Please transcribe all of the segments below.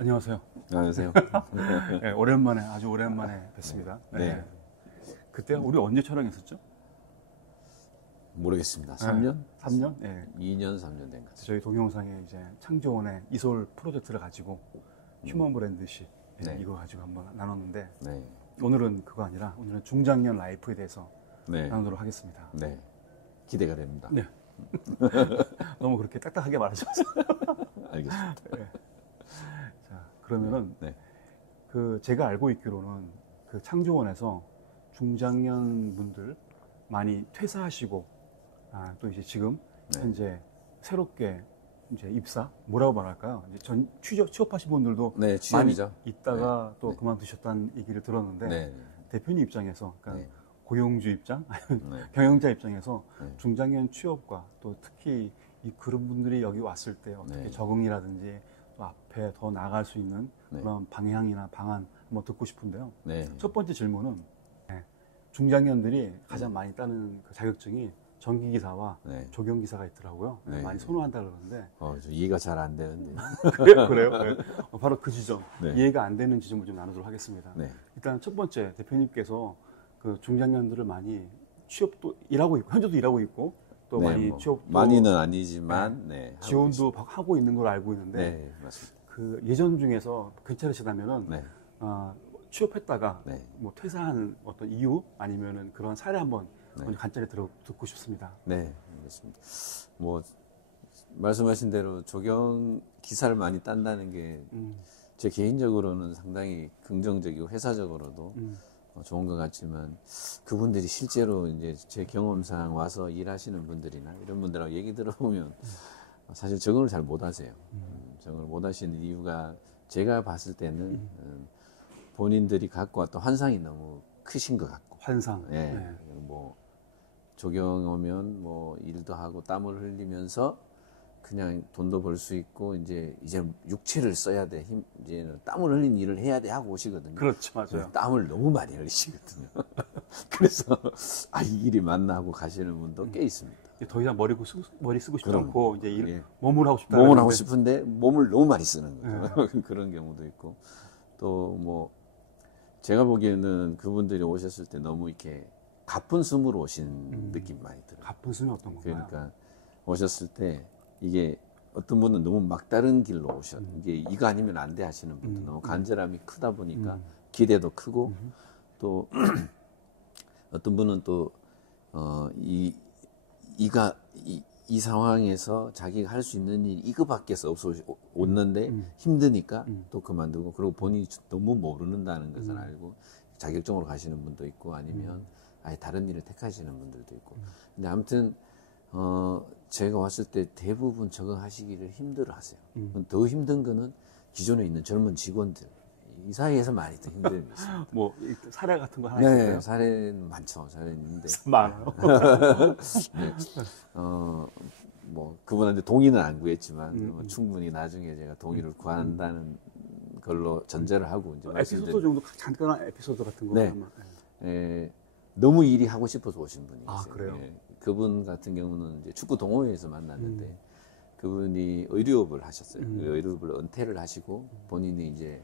안녕하세요. 안녕하세요. 네, 오랜만에, 아주 오랜만에 뵙습니다. 네. 네. 그때 우리 언제 촬영했었죠? 모르겠습니다. 3년? 3년? 네. 2년, 3년 된 것 같아요. 저희 동영상에 이제 창조원의 이솔 프로젝트를 가지고 휴먼 브랜드십 네. 이거 가지고 한번 나눴는데 네. 오늘은 그거 아니라 오늘은 중장년 라이프에 대해서 네. 나누도록 하겠습니다. 네. 기대가 됩니다. 네. 너무 그렇게 딱딱하게 말하지 마세요. 알겠습니다. 네. 자, 그러면은 네. 그 제가 알고 있기로는 그 창조원에서 중장년 분들 많이 퇴사하시고 또 이제 지금 네. 현재 새롭게 이제 입사 뭐라고 말할까요? 이제 전 취업하신 분들도 네, 많이 취업이죠. 있다가 네. 또 네. 그만두셨다는 얘기를 들었는데 네. 대표님 입장에서 그러니까 네. 고용주 입장, 네. 경영자 입장에서 네. 중장년 취업과 또 특히 그런 분들이 여기 왔을 때 어떻게 네. 적응이라든지 또 앞에 더 나아갈 수 있는 네. 그런 방향이나 방안 한번 듣고 싶은데요. 네. 첫 번째 질문은 중장년들이 가장 많이 따는 그 자격증이 전기기사와 네. 조경기사가 있더라고요. 네. 많이 선호한다 그러는데 저 이해가 잘 안 되는데. 그래요? 네. 바로 그 지점, 네. 이해가 안 되는 지점을 좀 나누도록 하겠습니다. 네. 일단 첫 번째 대표님께서 그 중장년들을 많이 취업도 일하고 있고 현재도 일하고 있고 또 네, 많이 취업도 많이는 아니지만 네. 하고 지원도 있습니다. 하고 있는 걸 알고 있는데 네, 맞습니다. 그 예전 중에서 괜찮으시다면은 네. 취업했다가 네. 뭐 퇴사한 어떤 이유 아니면은 그런 사례 한번 네. 먼저 간단히 듣고 싶습니다. 네, 알겠습니다. 뭐 말씀하신 대로 조경 기사를 많이 딴다는 게 제 개인적으로는 상당히 긍정적이고 회사적으로도 좋은 것 같지만 그분들이 실제로 이제 제 경험상 와서 일하시는 분들이나 이런 분들하고 얘기 들어보면 사실 적응을 잘 못하세요. 적응을 못하시는 이유가 제가 봤을 때는 본인들이 갖고 왔던 환상이 너무 크신 것 같고. 환상. 예. 네. 뭐 조경 오면 뭐 일도 하고 땀을 흘리면서 그냥 돈도 벌 수 있고 이제 육체를 써야 돼. 이제는 땀을 흘린 일을 해야 돼 하고 오시거든요. 그렇죠, 맞아요. 땀을 너무 많이 흘리시거든요. 그래서 이 일이 맞나 하고 가시는 분도 꽤 있습니다. 더 이상 머리 쓰고 싶지 그럼, 않고 이제 예. 몸을 하고 싶다. 몸을 하고 그러는데 싶은데 몸을 너무 많이 쓰는 거죠. 그런 경우도 있고 또 뭐 제가 보기에는 그분들이 오셨을 때 너무 이렇게 가쁜 숨으로 오신 느낌 많이 들어요. 가쁜 숨이 어떤 건가요? 그러니까 오셨을 때 이게 어떤 분은 너무 막다른 길로 이게 이거 아니면 안 돼 하시는 분들 너무 간절함이 크다 보니까 기대도 크고 또 어떤 분은 또 이 상황에서 자기가 할 수 있는 일이 이거밖에서 없어 오는데 힘드니까 또 그만두고 그리고 본인이 너무 모르는다는 것을 알고 자격증으로 가시는 분도 있고 아니면 아예 다른 일을 택하시는 분들도 있고 근데 아무튼 제가 왔을 때 대부분 적응하시기를 힘들어 하세요. 더 힘든 거는 기존에 있는 젊은 직원들 이 사이에서 많이 더 힘듦이 있어요. 뭐 사례 같은 거 하나 네, 있을까요? 사례는 많죠. 사례는 있는데 많아요. 네. 뭐 그분한테 동의는 안 구했지만 뭐 충분히 나중에 제가 동의를 구한다는 걸로 전제를 하고 이제 에피소드 정도 잠깐한 에피소드 같은 거 네. 한번. 너무 일이 하고 싶어서 오신 분이 있어요. 아, 그래요? 그분 같은 경우는 이제 축구 동호회에서 만났는데 그분이 의료업을 하셨어요. 의료업을 은퇴를 하시고 본인이 이제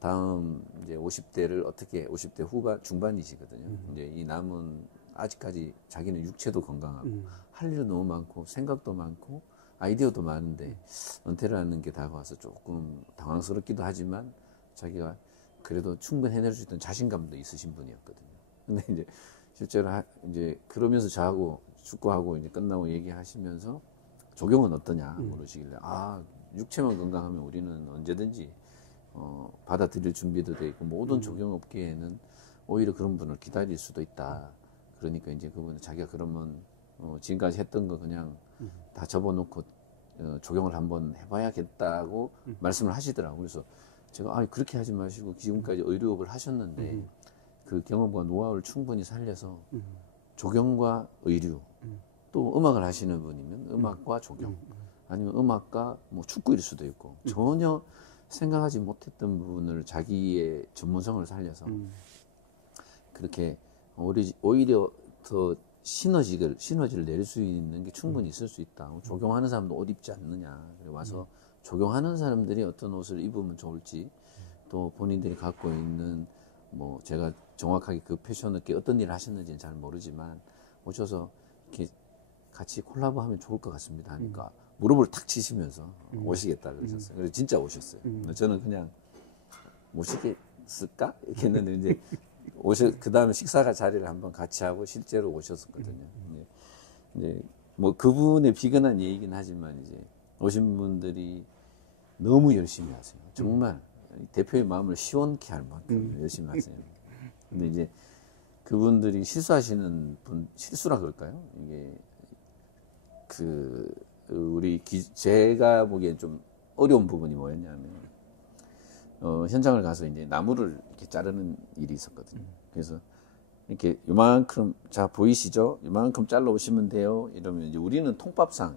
다음 이제 50대 후반 중반이시거든요. 이제 이 남은 아직까지 자기는 육체도 건강하고 할 일도 너무 많고 생각도 많고 아이디어도 많은데 은퇴를 하는 게 다가와서 조금 당황스럽기도 하지만 자기가 그래도 충분히 해낼 수 있던 자신감도 있으신 분이었거든요. 근데 이제 실제로 이제 그러면서 저하고 축구하고 이제 끝나고 얘기하시면서 조경은 어떠냐 물으시길래 육체만 건강하면 우리는 언제든지 받아들일 준비도 돼 있고 모든 조경업계에는 오히려 그런 분을 기다릴 수도 있다. 그러니까 이제 그분은 자기가 그러면 지금까지 했던 거 그냥 다 접어놓고 조경을 한번 해봐야겠다고 말씀을 하시더라고요. 그래서 제가 그렇게 하지 마시고 지금까지 의료업을 하셨는데 그 경험과 노하우를 충분히 살려서 조경과 의류 또 음악을 하시는 분이면 음악과 조경 아니면 음악과 뭐 축구일 수도 있고 전혀 생각하지 못했던 부분을 자기의 전문성을 살려서 그렇게 오히려 더 시너지를 낼 수 있는 게 충분히 있을 수 있다. 조경하는 사람도 옷 입지 않느냐. 그래 와서 적용하는 사람들이 어떤 옷을 입으면 좋을지 또 본인들이 갖고 있는 뭐 제가 정확하게 그 패션업계 어떤 일을 하셨는지는 잘 모르지만 오셔서 이렇게 같이 콜라보하면 좋을 것 같습니다 하니까 무릎을 탁 치시면서 오시겠다 그러셨어요. 그래서 진짜 오셨어요. 저는 그냥 모시겠을까? 이렇게 했는데 이제 그 다음에 식사 자리를 한번 같이 하고 실제로 오셨었거든요. 이제 뭐 그분의 비근한 얘기긴 하지만 이제 오신 분들이 너무 열심히 하세요. 정말 대표의 마음을 시원케 할 만큼 열심히 하세요. 근데 이제 그분들이 실수하시는 실수라 그럴까요? 이게 제가 보기엔 좀 어려운 부분이 뭐였냐면 현장을 가서 이제 나무를 이렇게 자르는 일이 있었거든요. 그래서 이렇게 요만큼 자 보이시죠? 요만큼 잘라 오시면 돼요. 이러면 이제 우리는 통밥상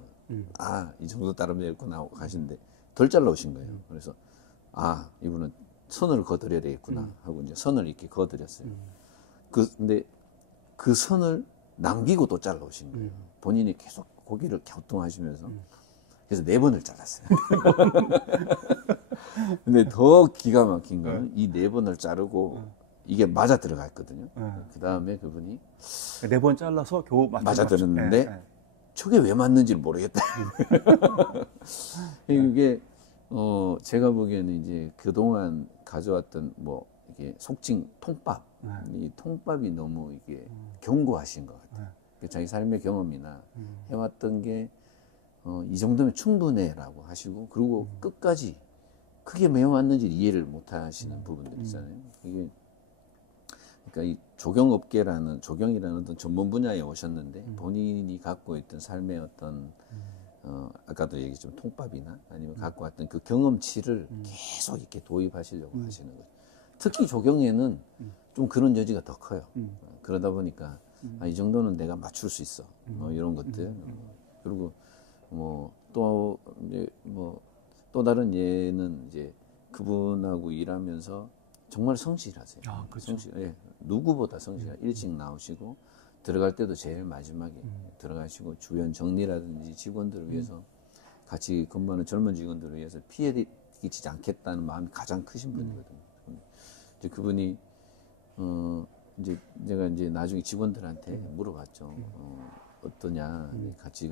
이 정도 따르면 되겠구나 하고 가시는데 덜 잘라 오신 거예요. 그래서 이분은 선을 거드려야 되겠구나 하고 이제 선을 이렇게 거드렸어요. 근데 그 선을 남기고 또 잘라 오신 거예요. 본인이 계속 고기를 갸우뚱하시면서 그래서 4번을 잘랐어요. 근데 더 기가 막힌 거는 이 4번을 자르고 이게 맞아 들어갔거든요. 그 다음에 그분이 4번 잘라서 겨우 맞아 들었는데 저게 왜 맞는지를 모르겠다. 이게 제가 보기에는 이제 그동안 가져왔던 뭐 이게 속칭 통밥, 이 통밥이 너무 이게 견고하신 것 같아요. 자기 삶의 경험이나 해왔던 게 이 정도면 충분해라고 하시고 그리고 끝까지 그게 왜 맞는지 이해를 못 하시는 부분들 있잖아요. 이게 그러니까 이 조경이라는 어떤 전문 분야에 오셨는데 본인이 갖고 있던 삶의 어떤 아까도 얘기했지만 통밥이나 아니면 갖고 왔던 그 경험치를 계속 이렇게 도입하시려고 하시는 거예요. 특히 조경에는 좀 그런 여지가 더 커요. 그러다 보니까 이 정도는 내가 맞출 수 있어. 이런 것들. 그리고 또 다른 예는 이제 그분하고 일하면서 정말 성실하세요. 그렇죠. 누구보다 성실해요. 일찍 나오시고 들어갈 때도 제일 마지막에 들어가시고 주변 정리라든지 직원들을 위해서 같이 근무하는 젊은 직원들을 위해서 피해 끼치지 않겠다는 마음이 가장 크신 분이거든요. 이제 그분이 이제 내가 이제 나중에 직원들한테 물어봤죠. 어떠냐, 같이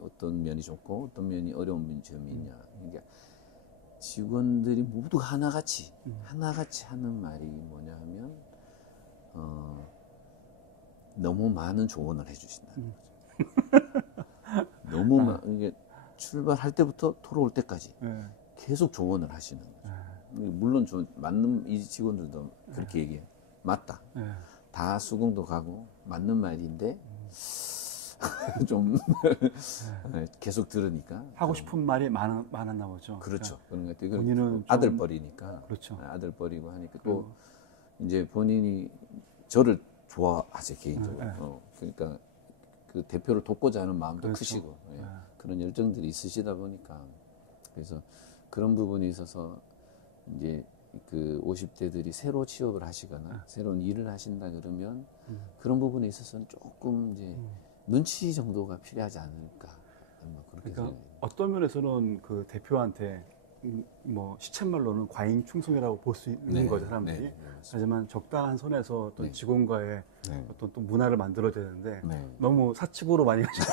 어떤 면이 좋고 어떤 면이 어려운 점이 있냐. 그러니까 직원들이 모두 하나같이 하는 말이 뭐냐 하면 너무 많은 조언을 해주신다는 거죠. 너무 이게 출발할 때부터 돌아올 때까지 계속 조언을 하시는 거죠. 물론 맞는 이 직원들도 그렇게 얘기해요. 맞다. 다 수긍도 가고 맞는 말인데 좀 계속 들으니까 하고 싶은 말이 많았나 보죠. 그렇죠. 그러니까 그런 것 같아요. 본인은 아들뻘이니까. 그렇죠. 아들뻘이고 하니까 또 이제 본인이 저를 좋아하세요 개인적으로. 그러니까 그 대표를 돕고자 하는 마음도 그렇죠. 크시고 그런 열정들이 있으시다 보니까 그래서 그런 부분에 있어서 이제 그 50대들이 새로 취업을 하시거나 새로운 일을 하신다 그러면 그런 부분에 있어서는 조금 이제 눈치 정도가 필요하지 않을까. 그렇게 그러니까 어떤 면에서는 그 대표한테 뭐 시쳇말로는 과잉 충성이라고 볼 수 있는 거죠, 사람들이. 하지만 적당한 선에서 어떤 직원과의 어떤 또 문화를 만들어야 되는데 너무 사측으로 많이 하죠.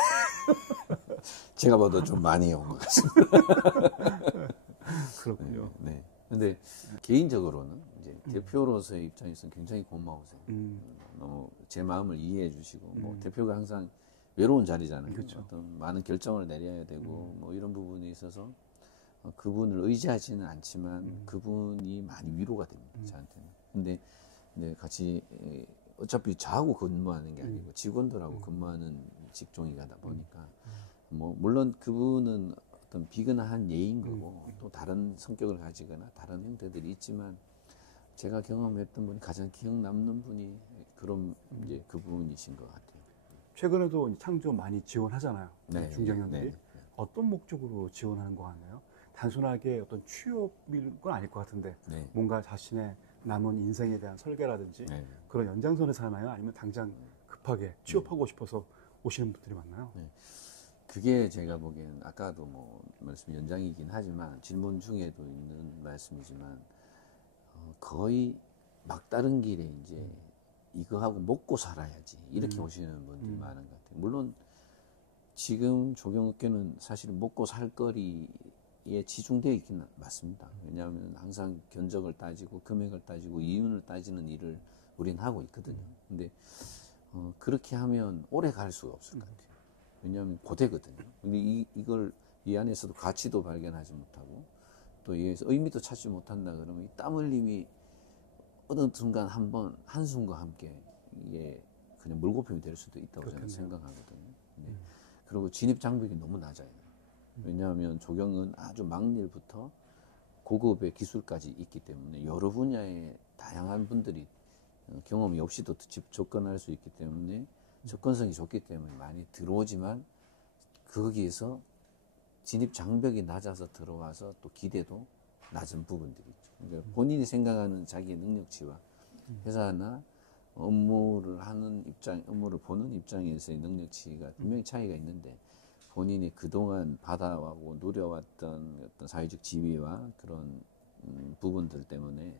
제가 봐도 좀 많이 온 것 같습니다. 그렇군요. 근데 개인적으로는 이제 대표로서의 입장에서는 굉장히 고마우세요. 너무 제 마음을 이해해 주시고 뭐 대표가 항상 외로운 자리잖아요. 그렇죠. 어떤 많은 결정을 내려야 되고 뭐 이런 부분에 있어서 그분을 의지하지는 않지만 그분이 많이 위로가 됩니다. 저한테는. 근데 같이 어차피 저하고 근무하는 게 아니고 직원들하고 근무하는 직종이다 보니까 뭐 물론 그분은 어떤 비근한 예인 거고 또 다른 성격을 가지거나 다른 형태들이 있지만 제가 경험했던 분이 가장 기억 남는 분이 그런 이제 그분이신 것 같아요. 최근에도 창조 많이 지원하잖아요. 중장년들이. 어떤 목적으로 지원하는 것 같나요? 단순하게 어떤 취업일 건 아닐 것 같은데 뭔가 자신의 남은 인생에 대한 설계라든지 그런 연장선에서 하나요? 아니면 당장 급하게 취업하고 싶어서 오시는 분들이 많나요? 그게 제가 보기엔 아까도 뭐 말씀 연장이긴 하지만 질문 중에도 있는 말씀이지만 거의 막다른 길에 이제 이거 하고 먹고 살아야지 이렇게 오시는 분들이 많은 것 같아요. 물론 지금 조경업계는 사실 먹고 살 거리에 치중되어 있긴 맞습니다. 왜냐하면 항상 견적을 따지고 금액을 따지고 이윤을 따지는 일을 우리는 하고 있거든요. 근데 그렇게 하면 오래 갈 수가 없을 것 같아요. 왜냐하면 고되거든요. 근데 이걸 이 안에서도 가치도 발견하지 못하고 또 이에서 의미도 찾지 못한다 그러면 이 땀 흘림이 어느 순간 한번 한숨과 함께 이게 그냥 물거품이 될 수도 있다고 저는 생각하거든요. 네. 그리고 진입 장벽이 너무 낮아요. 왜냐하면 조경은 아주 막일부터 고급의 기술까지 있기 때문에 여러 분야의 다양한 분들이 경험이 없이도 접근할 수 있기 때문에 접근성이 좋기 때문에 많이 들어오지만 거기에서 진입 장벽이 낮아서 들어와서 또 기대도 낮은 부분들이 있죠. 그러니까 본인이 생각하는 자기의 능력치와 회사나 업무를 하는 입장, 업무를 보는 입장에서의 능력치가 분명히 차이가 있는데 본인이 그동안 받아오고 누려왔던 어떤 사회적 지위와 그런 부분들 때문에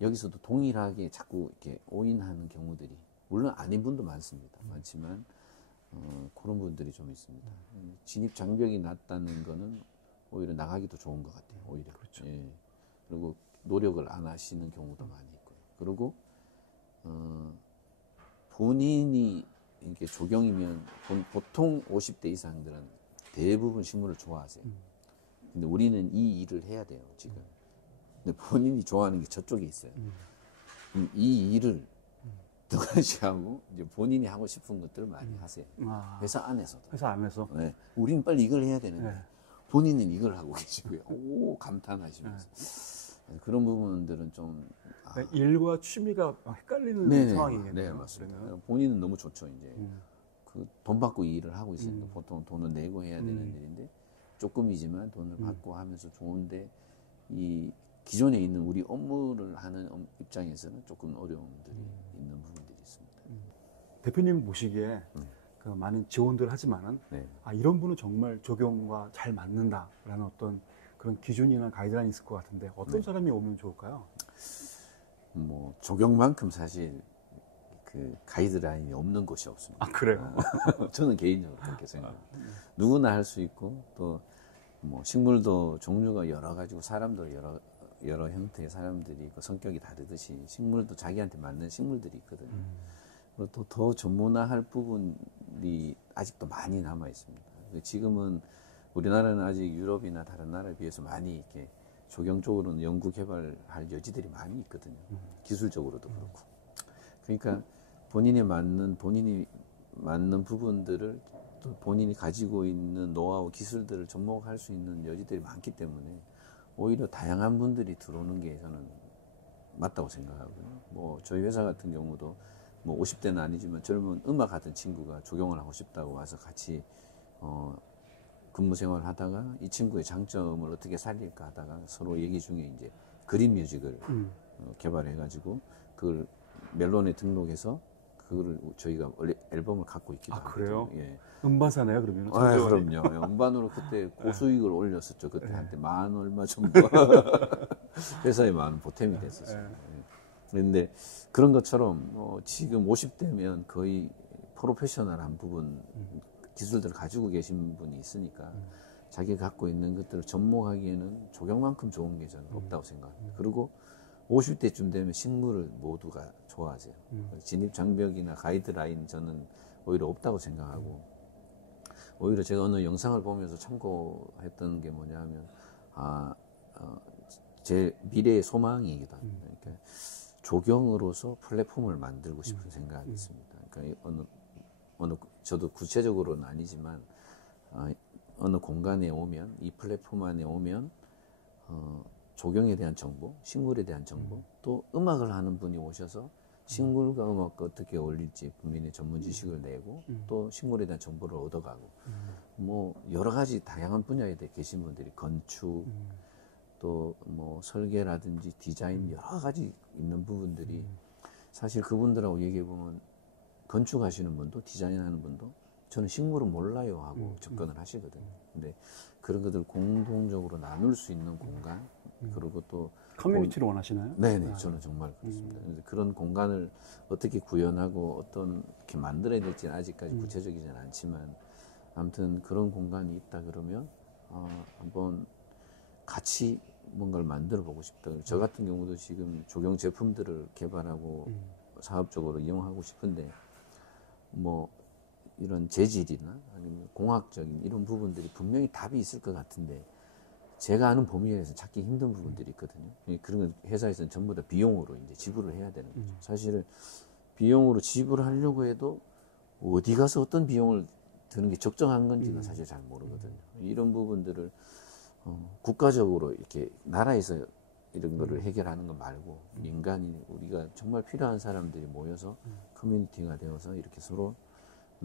여기서도 동일하게 자꾸 이렇게 오인하는 경우들이 물론 아닌 분도 많습니다. 많지만 그런 분들이 좀 있습니다. 진입 장벽이 낮다는 거는 오히려 나가기도 좋은 것 같아요. 오히려. 그렇죠. 예. 그리고 노력을 안 하시는 경우도 많이 있고요. 그리고 본인이 이렇게 조경이면 보통 50대 이상들은 대부분 식물을 좋아하세요. 근데 우리는 이 일을 해야 돼요, 지금. 근데 본인이 좋아하는 게 저쪽에 있어요. 이 일을 등한시 하고 이제 본인이 하고 싶은 것들을 많이 하세요. 회사 안에서도. 회사 안에서. 네. 우리는 빨리 이걸 해야 되는데 네. 본인은 이걸 하고 계시고요. 오, 감탄하시면서. 그런 부분들은 좀 그러니까 일과 취미가 헷갈리는 네네, 상황이겠네요. 네, 맞습니다. 그러면. 본인은 너무 좋죠, 이제. 그 돈 받고 이 일을 하고 있으니까 보통 돈을 내고 해야 되는 일인데 조금이지만 돈을 받고 하면서 좋은데 이 기존에 있는 우리 업무를 하는 입장에서는 조금 어려움들이 있는 부분들이 있습니다. 대표님 보시기에 그 많은 지원들 하지만은 네. 이런 분은 정말 조경과 잘 맞는다라는 어떤 그런 기준이나 가이드라인이 있을 것 같은데 어떤 사람이 오면 좋을까요? 뭐 조경만큼 사실 그 가이드라인이 없는 곳이 없습니다. 그래요? 저는 개인적으로 그렇게 생각합니다. 누구나 할 수 있고 또 뭐 식물도 종류가 여러 가지고 사람도 여러 형태의 사람들이 있고 성격이 다르듯이 식물도 자기한테 맞는 식물들이 있거든요. 그리고 또 더 전문화할 부분이 아직도 많이 남아 있습니다. 지금은 우리나라는 아직 유럽이나 다른 나라에 비해서 많이 이렇게 조경 쪽으로는 연구 개발할 여지들이 많이 있거든요. 기술적으로도 그렇고. 그러니까 본인이 맞는 부분들을 또 본인이 가지고 있는 노하우, 기술들을 접목할 수 있는 여지들이 많기 때문에 오히려 다양한 분들이 들어오는 게 저는 맞다고 생각하고요. 뭐 저희 회사 같은 경우도 뭐 50대는 아니지만 젊은 음악 하던 친구가 조경을 하고 싶다고 와서 같이 근무 생활을 하다가 이 친구의 장점을 어떻게 살릴까 하다가 서로 얘기 중에 이제 그림 뮤직을 개발해가지고 그걸 멜론에 등록해서 그거를 저희가 원래 앨범을 갖고 있기도 하거든요. 그래요? 예. 음반사네요, 그러면? 그럼요. 예, 음반으로 그때 고수익을 올렸었죠. 그때 한때 만 얼마 정도 회사에 많은 보탬이 됐었어요. 예. 그런데 그런 것처럼 지금 50대면 거의 프로페셔널한 부분 기술들을 가지고 계신 분이 있으니까 자기가 갖고 있는 것들을 접목하기에는 조경만큼 좋은 게 저는 없다고 생각합니다. 그리고 50대쯤 되면 식물을 모두가 좋아하세요. 진입 장벽이나 가이드라인 저는 오히려 없다고 생각하고 오히려 제가 어느 영상을 보면서 참고했던 게 뭐냐 하면 제 미래의 소망이기도 합니다. 그러니까 조경으로서 플랫폼을 만들고 싶은 생각이 있습니다. 그러니까 저도 구체적으로는 아니지만 어느 공간에 오면 이 플랫폼 안에 오면 조경에 대한 정보, 식물에 대한 정보, 또 음악을 하는 분이 오셔서 식물과 음악과 어떻게 어울릴지 국민의 전문 지식을 내고 또 식물에 대한 정보를 얻어가고 뭐 여러 가지 다양한 분야에 대해 계신 분들이 건축 또 뭐 설계라든지 디자인 여러 가지 있는 부분들이 사실 그분들하고 얘기해 보면 건축하시는 분도 디자인하는 분도 저는 식물은 몰라요 하고 접근을 하시거든요. 근데 그런 것들 공동적으로 나눌 수 있는 공간, 그리고 또 커뮤니티를 원하시나요? 네네, 저는 정말 그렇습니다. 그래서 그런 공간을 어떻게 구현하고 어떤 이렇게 만들어야 될지는 아직까지 구체적이지는 않지만, 아무튼 그런 공간이 있다 그러면 한번 같이 뭔가를 만들어 보고 싶다. 저 같은 경우도 지금 조경 제품들을 개발하고 사업적으로 이용하고 싶은데, 뭐 이런 재질이나 아니면 공학적인 이런 부분들이 분명히 답이 있을 것 같은데, 제가 아는 범위에서 찾기 힘든 부분들이 있거든요. 그런 회사에서는 전부 다 비용으로 이제 지불을 해야 되는 거죠. 사실은 비용으로 지불하려고 해도 어디 가서 어떤 비용을 드는 게 적정한 건지는 사실 잘 모르거든요. 이런 부분들을 국가적으로 이렇게 나라에서 이런 거를 해결하는 거 말고, 인간이 우리가 정말 필요한 사람들이 모여서 커뮤니티가 되어서 이렇게 서로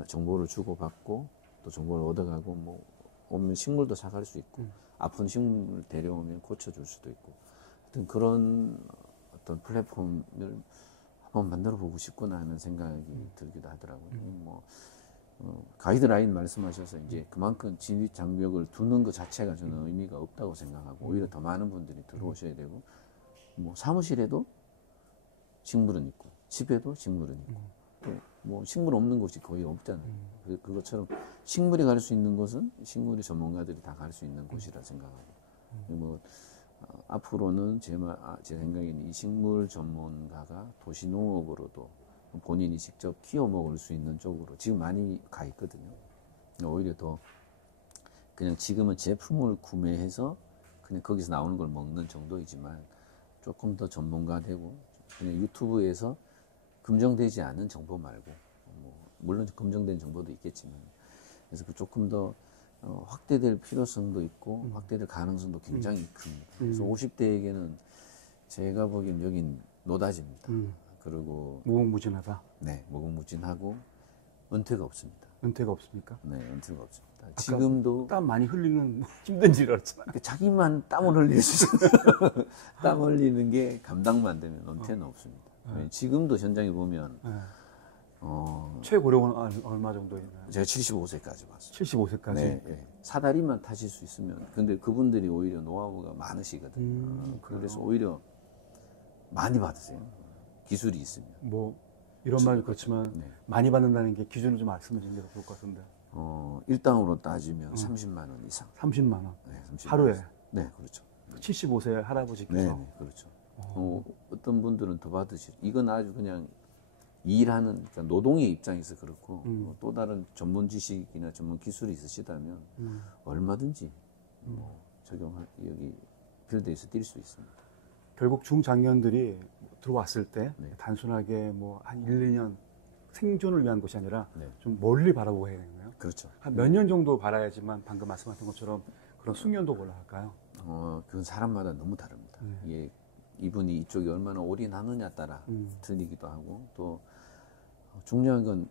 정보를 주고받고 또 정보를 얻어가고, 뭐 오면 식물도 사갈 수 있고 아픈 식물 데려오면 고쳐줄 수도 있고, 하여튼 그런 어떤 플랫폼을 한번 만들어 보고 싶구나 하는 생각이 들기도 하더라고요. 뭐 가이드라인 말씀하셔서 이제 그만큼 진입 장벽을 두는 것 자체가 저는 의미가 없다고 생각하고, 오히려 더 많은 분들이 들어오셔야 되고, 뭐 사무실에도 식물은 있고 집에도 식물은 있고, 또 뭐 식물 없는 곳이 거의 없잖아요. 그것처럼 식물이 갈 수 있는 곳은 식물의 전문가들이 다 갈 수 있는 곳이라 생각하고, 뭐 앞으로는 제 생각에는 이 식물 전문가가 도시농업으로도 본인이 직접 키워 먹을 수 있는 쪽으로 지금 많이 가 있거든요. 오히려 더 그냥 지금은 제품을 구매해서 그냥 거기서 나오는 걸 먹는 정도이지만, 조금 더 전문가 되고, 그냥 유튜브에서 검증되지 않은 정보 말고, 뭐 물론 검증된 정보도 있겠지만, 그래서 그 조금 더 확대될 필요성도 있고 확대될 가능성도 굉장히 큽니다. 그래서 50대에게는 제가 보기엔 여긴 노다지입니다. 그리고 무궁무진하다. 네, 무궁무진하고 은퇴가 없습니다. 은퇴가 없습니까? 네, 은퇴가 없습니다. 지금도 땀 많이 흘리는 힘든 일을 했지만 자기만 땀을 흘릴 수 있어요. 땀 흘리는 게 감당만 되면 은퇴는 없습니다. 지금도 현장에 보면 최고령은 얼마 정도 있나요? 제가 75세까지 봤어요. 75세까지? 네, 네. 사다리만 타실 수 있으면. 근데 그분들이 오히려 노하우가 많으시거든요. 그래서 오히려 많이 받으세요. 기술이 있으면. 뭐 이런 말 그렇지만 네. 많이 받는다는 게 기준을 좀 말씀해 주는 게 더 좋을 것 같은데. 일당으로 따지면 30만 원 이상. 30만 원. 네, 30만 하루에? 원. 네, 그렇죠. 75세 할아버지께서? 네, 그렇죠. 어떤 분들은 더 받으시죠. 이건 아주 그냥 일하는, 그러니까 노동의 입장에서 그렇고, 또 다른 전문 지식이나 전문 기술이 있으시다면 얼마든지 뭐 적용할, 여기 필드에서 뛸 수 있습니다. 결국 중장년들이 들어왔을 때 네. 단순하게 뭐 한 1, 2년 생존을 위한 것이 아니라 네. 좀 멀리 바라보고 해야 되는 거예요. 그렇죠. 한 몇 년 정도 바라야지만 방금 말씀하신 것처럼 그런 숙련도 올라갈까요? 그건 사람마다 너무 다릅니다. 이게 이분이 이쪽에 얼마나 올인하느냐 따라 틀리기도 하고, 또 중요한 건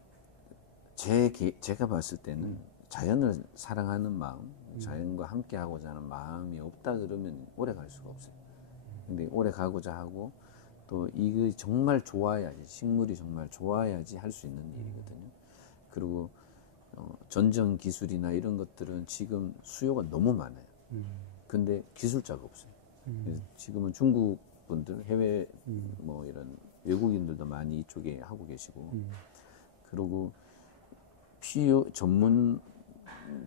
제가 봤을 때는 자연을 사랑하는 마음, 자연과 함께 하고자 하는 마음이 없다 그러면 오래 갈 수가 없어요. 근데 오래 가고자 하고, 또 이게 정말 좋아야지, 식물이 정말 좋아야지 할 수 있는 일이거든요. 그리고 전정 기술이나 이런 것들은 지금 수요가 너무 많아요. 근데 기술자가 없어요. 그래서 지금은 중국 분들, 해외 뭐 이런 외국인들도 많이 이쪽에 하고 계시고, 그리고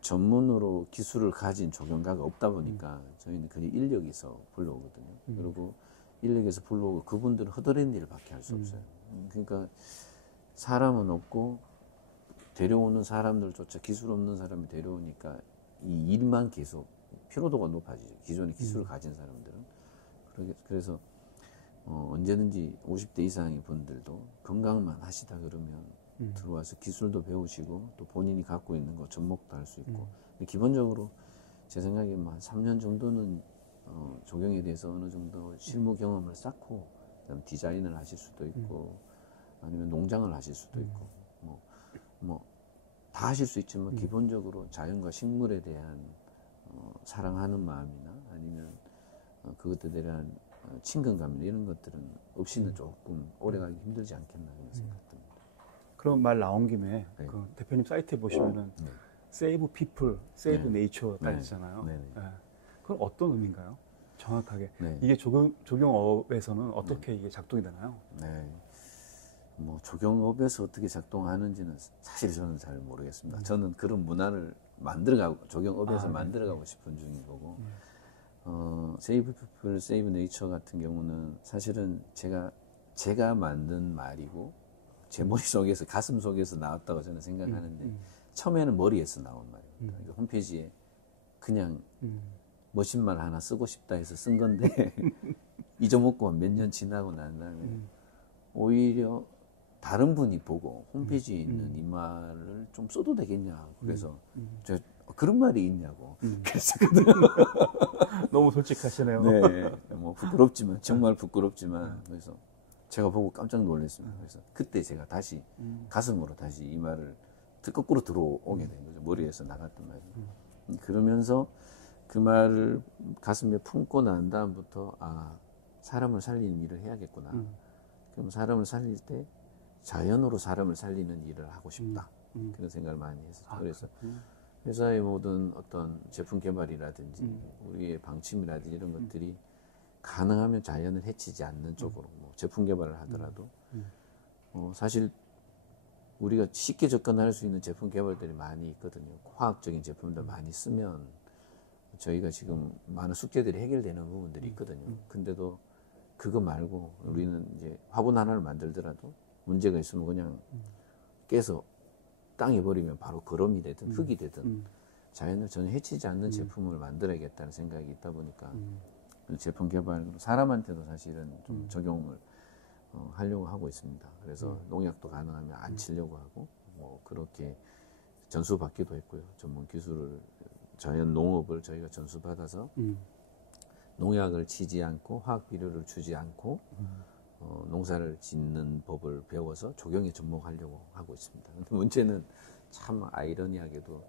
전문으로 기술을 가진 조경가가 없다 보니까 저희는 그냥 인력에서 불러오거든요. 그리고 인력에서 불러오고 그분들은 허드렛 일밖에 할 수 없어요. 그러니까 사람은 없고 데려오는 사람들조차 기술 없는 사람이 데려오니까 이 일만 계속 피로도가 높아지죠. 기존에 기술을 가진 사람들은. 그래서 언제든지 50대 이상의 분들도 건강만 하시다 그러면 들어와서 기술도 배우시고 또 본인이 갖고 있는 거 접목도 할 수 있고. 근데 기본적으로 제 생각에 한 3년 정도는 조경에 대해서 어느 정도 실무 경험을 쌓고, 그다음 디자인을 하실 수도 있고, 아니면 농장을 하실 수도 있고, 뭐 다 하실 수 있지만 기본적으로 자연과 식물에 대한 사랑하는 마음이나 아니면 그것들에 대한 친근감 이런 것들은 없이는 조금 오래가기 힘들지 않겠나 그런 생각 듭니다. 그런 말 나온 김에 네. 그 대표님 사이트에 보시면은 Save People, Save 네. Nature 딱 네. 있잖아요. 네. 예. 그건 어떤 의미인가요? 정확하게 네. 이게 조경업에서는 어떻게 이게 작동이 되나요? 네. 뭐 조경업에서 어떻게 작동하는지는 사실 저는 잘 모르겠습니다. 저는 그런 문화를 만들어가고 조경업에서 네. 만들어가고 싶은 중인 거고, Save People, Save Nature 같은 경우는 사실은 제가 만든 말이고 제 머릿속에서 가슴 속에서 나왔다고 저는 생각하는데 처음에는 머리에서 나온 말입니다. 그러니까 홈페이지에 그냥 멋진 말 하나 쓰고 싶다 해서 쓴 건데 잊어먹고 몇 년 지나고 난 다음에 오히려 다른 분이 보고 홈페이지에 있는 이 말을 좀 써도 되겠냐. 그래서 저 그런 말이 있냐고. 그랬었거든요. 너무 솔직하시네요. 네, 뭐 부끄럽지만 정말 부끄럽지만 그래서 제가 보고 깜짝 놀랐습니다. 그래서 그때 제가 다시 가슴으로 다시 이 말을 거꾸로 들어오게 된 거죠. 머리에서 나갔던 말이. 그러면서 그 말을 가슴에 품고 난 다음부터 사람을 살리는 일을 해야겠구나. 그럼 사람을 살릴 때 자연으로 사람을 살리는 일을 하고 싶다. 그런 생각을 많이 했어요. 그래서 회사의 모든 어떤 제품 개발이라든지 우리의 방침이라든지 이런 것들이 가능하면 자연을 해치지 않는 쪽으로 뭐 제품 개발을 하더라도 사실 우리가 쉽게 접근할 수 있는 제품 개발들이 많이 있거든요. 화학적인 제품들 많이 쓰면 저희가 지금 많은 숙제들이 해결되는 부분들이 있거든요. 근데도 그거 말고 우리는 이제 화분 하나를 만들더라도 문제가 있으면 그냥 깨서 땅에 버리면 바로 거름이 되든 흙이 되든 자연을 전혀 해치지 않는 제품을 만들어야겠다는 생각이 있다 보니까 제품 개발 사람한테도 사실은 좀 적용을 하려고 하고 있습니다. 그래서 농약도 가능하면 안 치려고 하고 뭐 그렇게 전수 받기도 했고요. 전문 기술을 자연 농업을 저희가 전수 받아서 농약을 치지 않고 화학 비료를 주지 않고 농사를 짓는 법을 배워서 조경에 접목하려고 하고 있습니다. 근데 문제는 참 아이러니하게도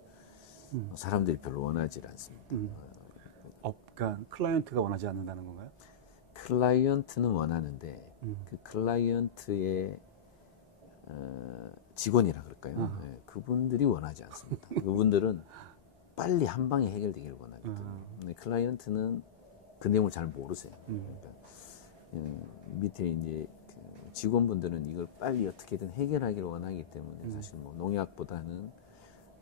사람들이 별로 원하지 않습니다. 그러니까 클라이언트가 원하지 않는다는 건가요? 클라이언트는 원하는데 그 클라이언트의 직원이라 그럴까요? 네, 그분들이 원하지 않습니다. 그분들은 빨리 한 방에 해결되기를 원하거든요. 근데 클라이언트는 그 내용을 잘 모르세요. 그러니까 밑에 이제 그 직원분들은 이걸 빨리 어떻게든 해결하기를 원하기 때문에 사실 뭐 농약보다는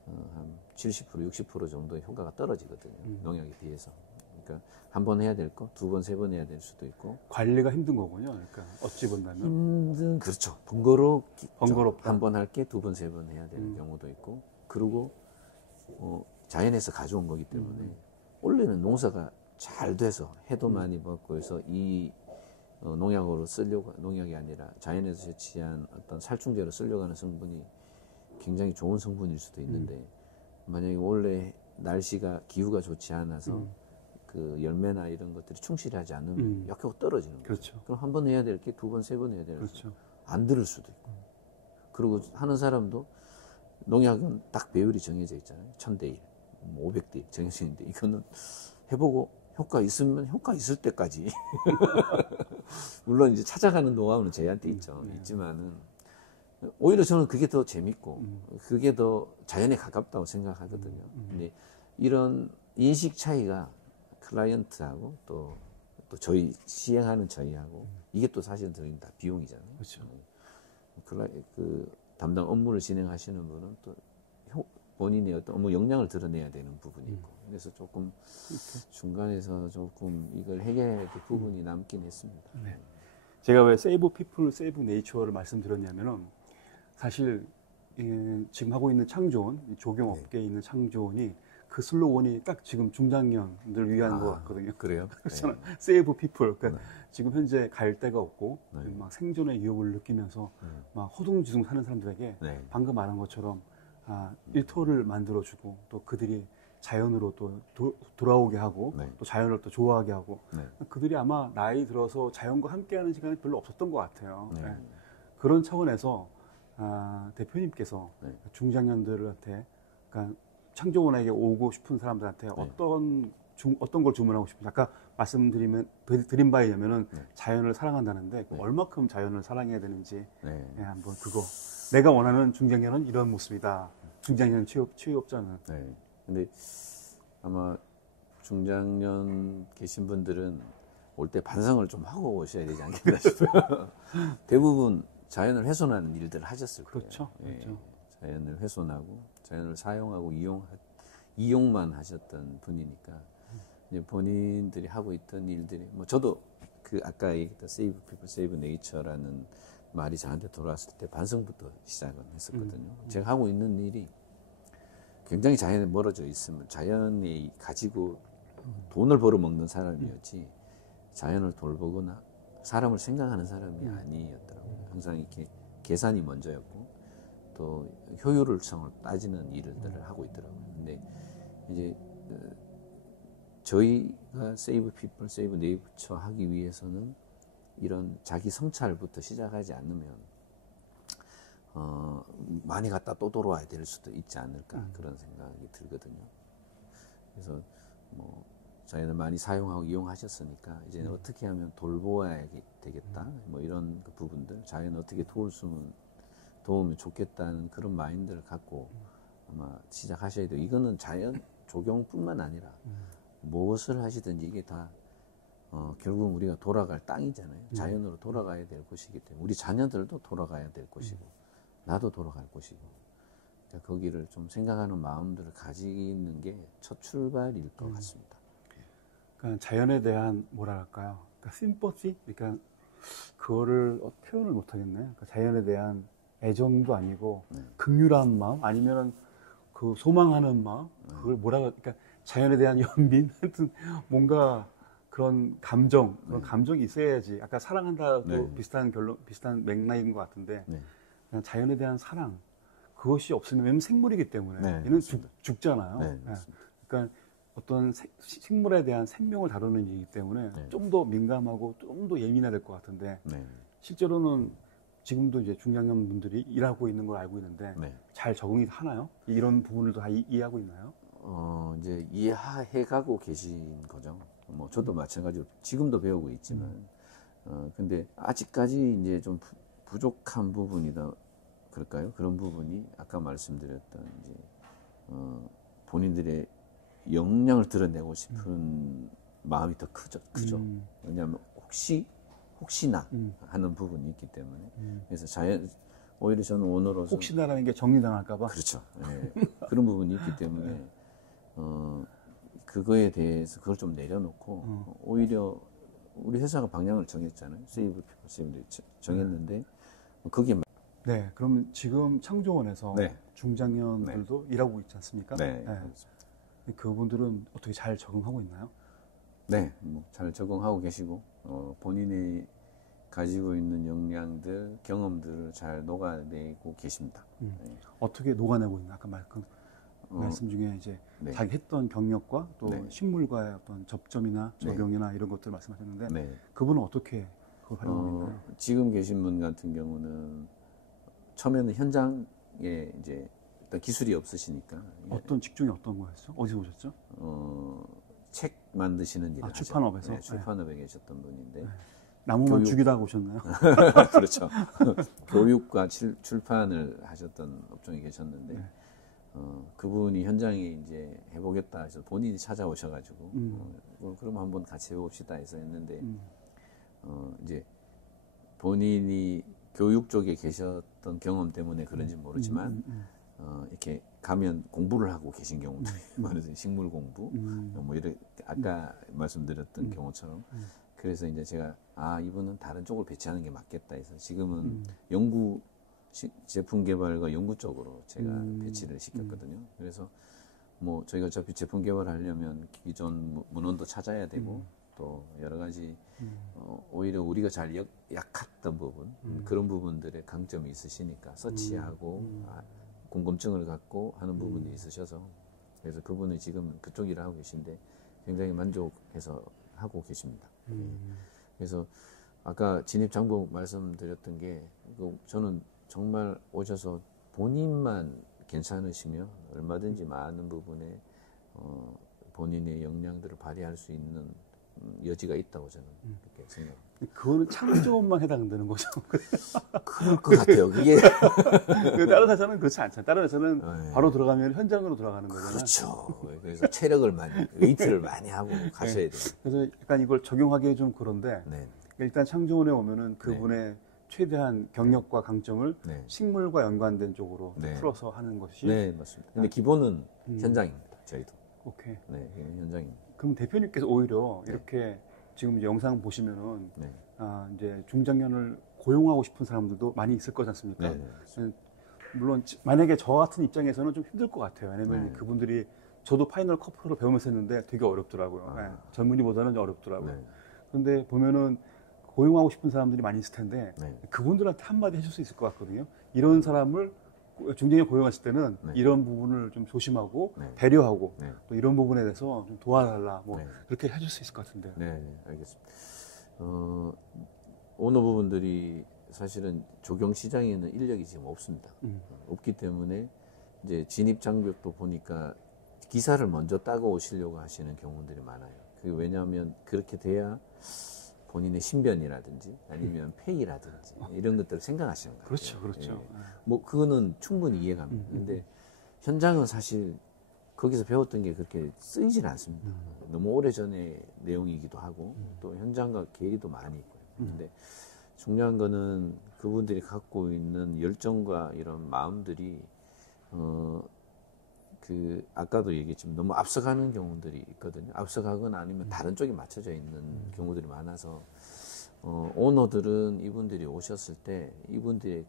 한 70%, 60% 정도의 효과가 떨어지거든요. 농약에 비해서. 그러니까 한 번 해야 될 거, 두 번, 세 번 해야 될 수도 있고. 관리가 힘든 거군요. 그러니까 어찌 본다면. 그렇죠. 번거롭다. 한 번 할 게 두 번, 세 번 해야 되는 경우도 있고. 그리고 자연에서 가져온 거기 때문에 원래는 농사가 잘 돼서 해도 많이 받고 해서 이 농약으로 쓰려고 농약이 아니라 자연에서 채취한 어떤 살충제로 쓰려고 하는 성분이 굉장히 좋은 성분일 수도 있는데 만약에 원래 날씨가 기후가 좋지 않아서 그 열매나 이런 것들이 충실하지 않으면 역효과 떨어지는 거죠. 그렇죠. 그럼 한 번 해야 될 게 두 번, 세 번 해야 되는 그렇죠. 안 들을 수도 있고. 그리고 하는 사람도 농약은 딱 배율이 정해져 있잖아요. 1000대 1, 500대 1 정해져 있는데 이거는 해보고 효과 있으면 효과 있을 때까지 물론 이제 찾아가는 노하우는 저희한테 있죠. 있지만은 오히려 저는 그게 더 재밌고 그게 더 자연에 가깝다고 생각하거든요. 근데 이런 인식 차이가 클라이언트하고 또 저희 시행하는 저희하고 이게 또 사실은 저희는 다 비용이잖아요. 그렇죠. 그 담당 업무를 진행하시는 분은 또 본인의 어떤 업무 역량을 드러내야 되는 부분이 있고 그래서 조금 중간에서 조금 이걸 해결해야 될 부분이 남긴 했습니다. 네. 제가 왜 세이브 피플, 세이브 네이처를 말씀드렸냐면은 사실 지금 하고 있는 창조원, 조경업계에 있는 창조원이 그 슬로건이 딱 지금 중장년들 위한 것 같거든요. 그래요? 그래서 세이브 피플. 그러니까 네. 지금 현재 갈 데가 없고 네. 막 생존의 위협을 느끼면서 막 허둥지둥 사는 사람들에게 네. 방금 말한 것처럼 일터를 만들어주고 또 그들이 자연으로 또 돌아오게 하고 네. 또 자연을 또 좋아하게 하고 네. 그들이 아마 나이 들어서 자연과 함께하는 시간이 별로 없었던 것 같아요. 네. 네. 그런 차원에서 대표님께서 네. 중장년들한테 그러니까 창조원에게 오고 싶은 사람들한테 네. 어떤 걸 주문하고 싶은지 아까 드린 바에 의하면은 네. 자연을 사랑한다는데 네. 얼마큼 자연을 사랑해야 되는지 네. 한번 그거 내가 원하는 중장년은 이런 모습이다. 중장년 취업자는. 네. 근데 아마 중장년 계신 분들은 올 때 반성을 좀 하고 오셔야 되지 않겠나 싶어요. 대부분 자연을 훼손하는 일들을 하셨을 거예요. 그렇죠. 예, 그렇죠. 자연을 훼손하고 자연을 사용하고 이용만 하셨던 분이니까 이제 본인들이 하고 있던 일들이 뭐 저도 그 아까 얘기했던 Save People, Save Nature라는 말이 저한테 돌아왔을 때 반성부터 시작을 했었거든요. 제가 하고 있는 일이 굉장히 자연에 멀어져 있으면 자연이 가지고 돈을 벌어 먹는 사람이었지 자연을 돌보거나 사람을 생각하는 사람이 아니었더라고요. 항상 이렇게 계산이 먼저였고 또 효율성을 따지는 일들을 하고 있더라고요. 근데 이제 저희가 Save People, Save Nature 하기 위해서는 이런 자기 성찰부터 시작하지 않으면 많이 갔다 또 돌아와야 될 수도 있지 않을까 그런 생각이 들거든요. 그래서 뭐 자연을 많이 사용하고 이용하셨으니까 이제는 어떻게 하면 돌보아야 되겠다 뭐 이런 그 부분들 자연을 어떻게 도우면 좋겠다는 그런 마인드를 갖고 아마 시작하셔야 돼요. 이거는 자연 조경뿐만 아니라 무엇을 하시든지 이게 다 결국 우리가 돌아갈 땅이잖아요. 자연으로 돌아가야 될 곳이기 때문에 우리 자녀들도 돌아가야 될 곳이고 나도 돌아갈 곳이고 그러니까 거기를 좀 생각하는 마음들을 가지는 게 첫 출발일 것 같습니다. 그러니까 자연에 대한 뭐랄까요? 그러니까 심퍼시? 그러니까 그거를 표현을 못하겠네. 그러니까 자연에 대한 애정도 아니고 긍휼한 마음 아니면은 그 소망하는 마음 그걸 뭐라고 그러니까 자연에 대한 연민 하여튼 뭔가 그런 감정 그런 감정이 있어야지 아까 사랑한다도 비슷한 맥락인 것 같은데 그냥 자연에 대한 사랑 그것이 없으면 왜냐면 생물이기 때문에 얘는 죽잖아요. 그러니까 어떤 식물에 대한 생명을 다루는 일이기 때문에 좀 더 민감하고 좀 더 예민해야 될 것 같은데 실제로는 지금도 이제 중장년 분들이 일하고 있는 걸 알고 있는데 잘 적응이 하나요? 이런 부분을 다 이해하고 있나요? 이제 이해해가고 계신 거죠. 뭐 저도 마찬가지로 지금도 배우고 있지만, 근데 아직까지 이제 좀 부족한 부분이다 그럴까요? 그런 부분이 아까 말씀드렸던 이제 본인들의 역량을 드러내고 싶은 마음이 더 크죠. 왜냐하면 혹시나 하는 부분이 있기 때문에 그래서 오히려 저는 오너로서 혹시나라는 게 정리당할까봐 그렇죠. 네. 그런 부분이 있기 때문에 그거에 대해서 그걸 좀 내려놓고 오히려 우리 회사가 방향을 정했잖아요. Save People, Save Nature 정했는데 거기에 네, 그럼 지금 창조원에서 중장년들도 일하고 있지 않습니까? 그분들은 어떻게 잘 적응하고 있나요? 네, 잘 적응하고 계시고 본인이 가지고 있는 역량들, 경험들을 잘 녹아내고 계십니다. 어떻게 녹아내고 있나? 아까 말씀 중에 이제 자기 했던 경력과 또 식물과의 어떤 접점이나 적용이나 이런 것들 말씀하셨는데 그분은 어떻게 그걸 활용하고 있나요? 지금 계신 분 같은 경우는 처음에는 현장에 이제 일단 기술이 없으시니까 어떤 직종이 어떤 거였죠? 어디서 오셨죠? 책 만드시는 일을 출판업에서? 하죠. 출판업에 계셨던 분인데 나무만 죽이다 오셨나요? 그렇죠. 교육과 출판을 하셨던 업종에 계셨는데 그분이 현장에 이제 해보겠다 해서 본인이 찾아오셔가지고 그럼 한번 같이 해봅시다 해서 했는데 이제 본인이 교육 쪽에 계셨던 경험 때문에 그런지 모르지만 이렇게 가면 공부를 하고 계신 경우들이 많으세요. 식물 공부 뭐 이렇게 아까 말씀드렸던 경우처럼 그래서 이제 제가 이분은 다른 쪽을 배치하는 게 맞겠다 해서 지금은 제품 개발과 연구 쪽으로 제가 배치를 시켰거든요. 그래서 뭐 저희가 어차피 제품 개발하려면 기존 문헌도 찾아야 되고 또 여러 가지 오히려 우리가 잘 약했던 부분 그런 부분들의 강점이 있으시니까 서치하고 궁금증을 갖고 하는 부분이 있으셔서 그래서 그분은 지금 그쪽 일을 하고 계신데 굉장히 만족해서 하고 계십니다. 그래서 아까 진입 장벽 말씀드렸던 게 저는 정말 오셔서 본인만 괜찮으시면 얼마든지 많은 부분에 본인의 역량들을 발휘할 수 있는 여지가 있다고 저는 그렇게 생각합니다. 그거는 창조업만 해당되는 거죠. 그럴 것 같아요. 그게 다른 회사는 그렇지 않잖아요. 다른 회사는 네. 바로 들어가면 현장으로 들어가는 거잖아요. 그렇죠. 그래서 체력을 많이, 웨이트를 많이 하고 가셔야 돼요. 그래서 약간 이걸 적용하기 좀 그런데 네. 일단 창조원에 오면은 그분의 최대한 경력과 강점을 네. 식물과 연관된 쪽으로 네. 풀어서 하는 것이 네, 맞습니다. 근데 기본은 현장입니다. 저희도. 오케이. 네, 현장입니다. 그럼 대표님께서 오히려 이렇게 지금 이제 영상 보시면은 네. 이제 중장년을 고용하고 싶은 사람들도 많이 있을 거지 않습니까? 네, 네. 물론 만약에 저 같은 입장에서는 좀 힘들 것 같아요. 왜냐면 네. 그분들이 저도 파이널 커프로 배우면서 했는데 되게 어렵더라고요. 네, 젊은이보다는 어렵더라고요. 네. 그런데 보면은 고용하고 싶은 사람들이 많이 있을 텐데 네. 그분들한테 한마디 해줄 수 있을 것 같거든요. 이런 사람을 중장년 고용했을 때는 네. 이런 부분을 좀 조심하고 네. 배려하고 네. 또 이런 부분에 대해서 좀 도와달라 뭐 네. 그렇게 해줄 수 있을 것 같은데요. 네, 알겠습니다. 어느 부분들이 사실은 조경 시장에는 인력이 지금 없습니다. 없기 때문에 이제 진입 장벽도 보니까 기사를 먼저 따고 오시려고 하시는 경우들이 많아요. 그게 왜냐하면 그렇게 돼야 본인의 신변이라든지 아니면 페이라든지 이런 것들을 생각하시는 거예요. 그렇죠, 그렇죠. 예. 뭐 그거는 충분히 이해갑니다. 근데 현장은 사실 거기서 배웠던 게 그렇게 쓰이질 않습니다. 너무 오래전의 내용이기도 하고 또 현장과 괴리도 많이 있고요. 근데 중요한 거는 그분들이 갖고 있는 열정과 이런 마음들이 아까도 얘기했지만 너무 앞서가는 경우들이 있거든요. 앞서가거나 아니면 다른 쪽에 맞춰져 있는 경우들이 많아서 오너들은 이분들이 오셨을 때 이분들의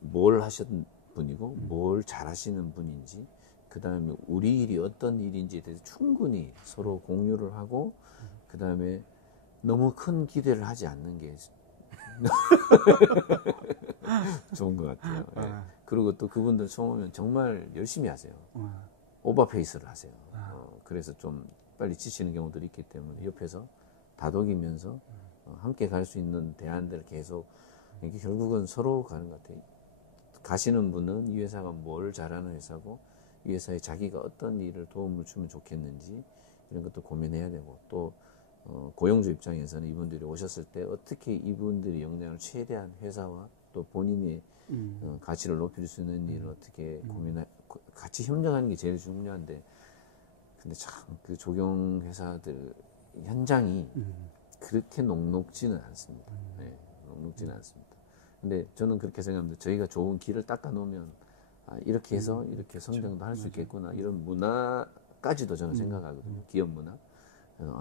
뭘 하셨던 분이고 뭘 잘하시는 분인지 그 다음에 우리 일이 어떤 일인지에 대해서 충분히 서로 공유를 하고 그 다음에 너무 큰 기대를 하지 않는 게 좋은 것 같아요. 예. 그리고 또 그분들 처음 오면 정말 열심히 하세요. 오버페이스를 하세요. 그래서 좀 빨리 지치는 경우들이 있기 때문에 옆에서 다독이면서 함께 갈 수 있는 대안들을 계속 이게 결국은 서로 가는 것 같아요. 가시는 분은 이 회사가 뭘 잘하는 회사고 이 회사에 자기가 어떤 일을 도움을 주면 좋겠는지 이런 것도 고민해야 되고 또 고용주 입장에서는 이분들이 오셨을 때 어떻게 이분들이 역량을 최대한 회사와 또 본인의 가치를 높일 수 있는 일을 어떻게 같이 협력하는 게 제일 중요한데 근데 참 그 조경 회사들 현장이 그렇게 녹록지는 않습니다. 네, 녹록지는 않습니다. 근데 저는 그렇게 생각합니다. 저희가 좋은 길을 닦아 놓으면 이렇게 해서 이렇게 성장도 할 수 있겠구나 이런 문화까지도 저는 생각하거든요. 기업 문화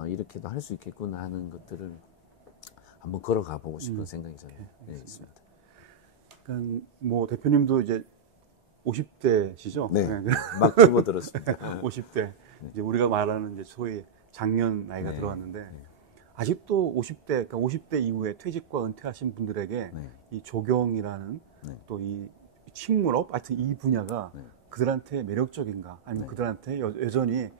이렇게도 할 수 있겠구나 하는 것들을 한번 걸어가 보고 싶은 생각이 저는 있습니다. 그러니까 뭐 대표님도 이제 50대시죠? 네, 막 접어들었습니다. 50대 이제 우리가 말하는 이제 소위 작년 나이가 네. 들어왔는데 아직도 50대, 그러니까 50대 이후에 퇴직과 은퇴하신 분들에게 네. 이 조경이라는 네. 또 이 식물업, 하여튼 이 분야가 네. 그들한테 매력적인가? 아니면 네. 그들한테 여전히 네.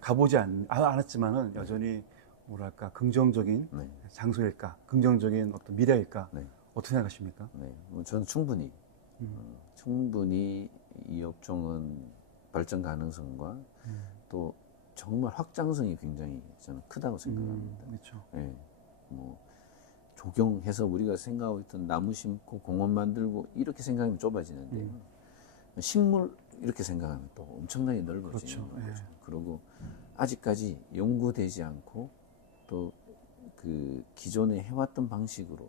가보지 않았지만은 여전히 뭐랄까 긍정적인 네. 장소일까? 긍정적인 어떤 미래일까? 네. 어떻게 생각하십니까? 네. 저는 충분히 이 업종은 발전 가능성과 또 정말 확장성이 굉장히 저는 크다고 생각합니다. 그렇죠. 네. 뭐 조경해서 우리가 생각하고 있던 나무 심고 공원 만들고 이렇게 생각하면 좁아지는데 식물 이렇게 생각하면 또 엄청나게 넓어지는 그렇죠. 거죠. 그리고 아직까지 연구되지 않고 또 그 기존에 해왔던 방식으로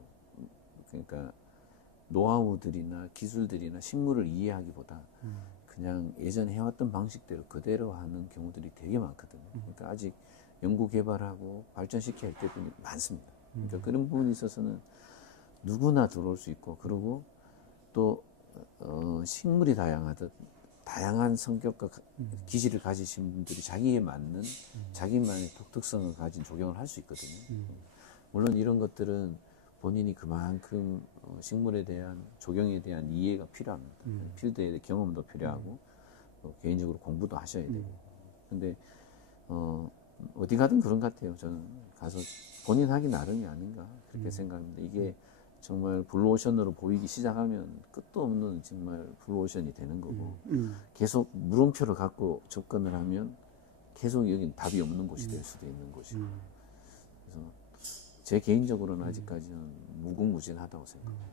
그러니까 노하우들이나 기술들이나 식물을 이해하기보다 그냥 예전에 해왔던 방식대로 그대로 하는 경우들이 되게 많거든요. 그러니까 아직 연구 개발하고 발전시켜야 할 부분이 많습니다. 그러니까 그런 부분에 있어서는 누구나 들어올 수 있고 그리고 또 식물이 다양하듯 다양한 성격과 기질을 가지신 분들이 자기에 맞는 자기만의 독특성을 가진 조경을 할 수 있거든요. 물론 이런 것들은 본인이 그만큼 식물에 대한 조경에 대한 이해가 필요합니다. 필드에 대한 경험도 필요하고 개인적으로 공부도 하셔야 되고. 근데 어디 가든 그런 것 같아요. 저는 가서 본인 하기 나름이 아닌가 그렇게 생각합니다. 이게 정말 블루오션으로 보이기 시작하면 끝도 없는 정말 블루오션이 되는 거고 계속 물음표를 갖고 접근을 하면 계속 여긴 답이 없는 곳이 될 수도 있는 곳이고 제 개인적으로는 아직까지는 무궁무진하다고 생각합니다.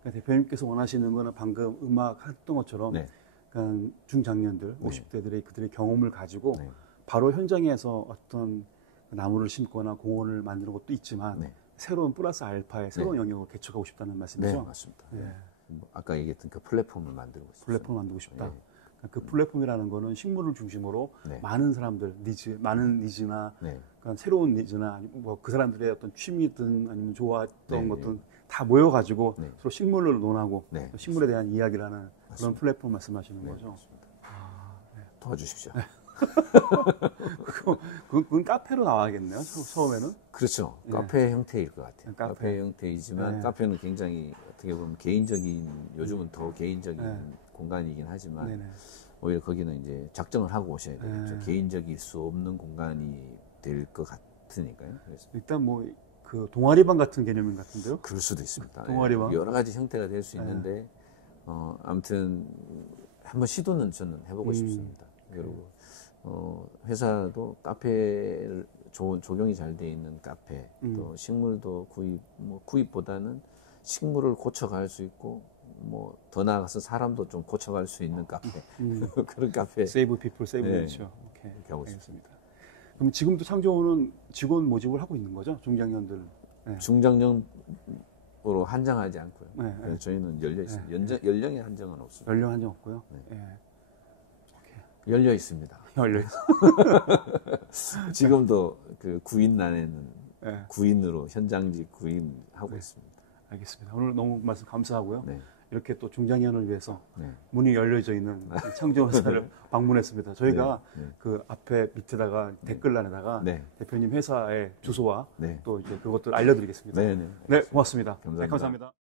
그러니까 대표님께서 원하시는 거는 방금 음악 했던 것처럼 네. 그러니까 중장년들, 네. 50대들의 그들의 경험을 가지고 네. 바로 현장에서 어떤 나무를 심거나 공원을 만드는 것도 있지만 네. 새로운 플러스 알파의 새로운 영역을 개척하고 싶다는 네, 말씀이죠? 맞습니다. 예. 뭐 아까 얘기했던 그 플랫폼을 만들고 있습니다. 플랫폼을 만들고 싶다. 네. 그 플랫폼이라는 거는 식물을 중심으로 네. 많은 사람들 많은 니즈나 네. 그러니까 새로운 니즈나 뭐 그 사람들의 어떤 취미든 아니면 좋아했던 네, 것든 다 모여가지고 네. 서로 식물을 논하고 네. 식물에 대한 이야기를 하는 그런 맞습니다. 플랫폼 말씀하시는 네, 거죠. 맞습니다. 도와주십시오. 그건 카페로 나와야겠네요. 처음에는. 그렇죠. 네. 카페 형태일 것 같아요. 카페. 카페 형태이지만 네. 카페는 굉장히 어떻게 보면 개인적인 요즘은 더 개인적인 네. 공간이긴 하지만 네네. 오히려 거기는 이제 작정을 하고 오셔야 되겠죠. 네. 개인적일 수 없는 공간이 될 것 같으니까요. 그래서 일단 뭐 그 동아리방 같은 개념인 것 같은데요. 그럴 수도 있습니다. 동아리방? 예, 여러 가지 형태가 될 수 있는데 아무튼 한번 시도는 저는 해보고 싶습니다. 그리고 회사도 카페를 좋은 조경이 잘 돼 있는 카페, 또 식물도 구입보다는 식물을 고쳐갈 수 있고 뭐 더 나아가서 사람도 좀 고쳐갈 수 있는 카페 그런 카페 세이브 피플, 세이브 네. 네이처. 오케이. 이렇게 하고 알겠습니다. 그럼 지금도 창조는 직원 모집을 하고 있는 거죠? 중장년들. 네. 중장년으로 한정하지 않고요. 네, 그래서 네. 저희는 열려 있습니다. 연령의 한정은 없습니다. 연령 한정 없고요. 네. 예. 열려 있습니다. 열려 있어. 지금도 그 구인란에는 예. 구인으로 현장직 구인 하고 있습니다. 알겠습니다. 오늘 너무 말씀 감사하고요. 네. 이렇게 또 중장년을 위해서 네. 문이 열려져 있는 창조회사를 방문했습니다. 저희가 네, 네. 그 앞에 밑에다가 댓글란에다가 네. 대표님 회사의 주소와 네. 또 이제 그것들 알려드리겠습니다. 네, 네. 네, 고맙습니다. 감사합니다. 네, 감사합니다.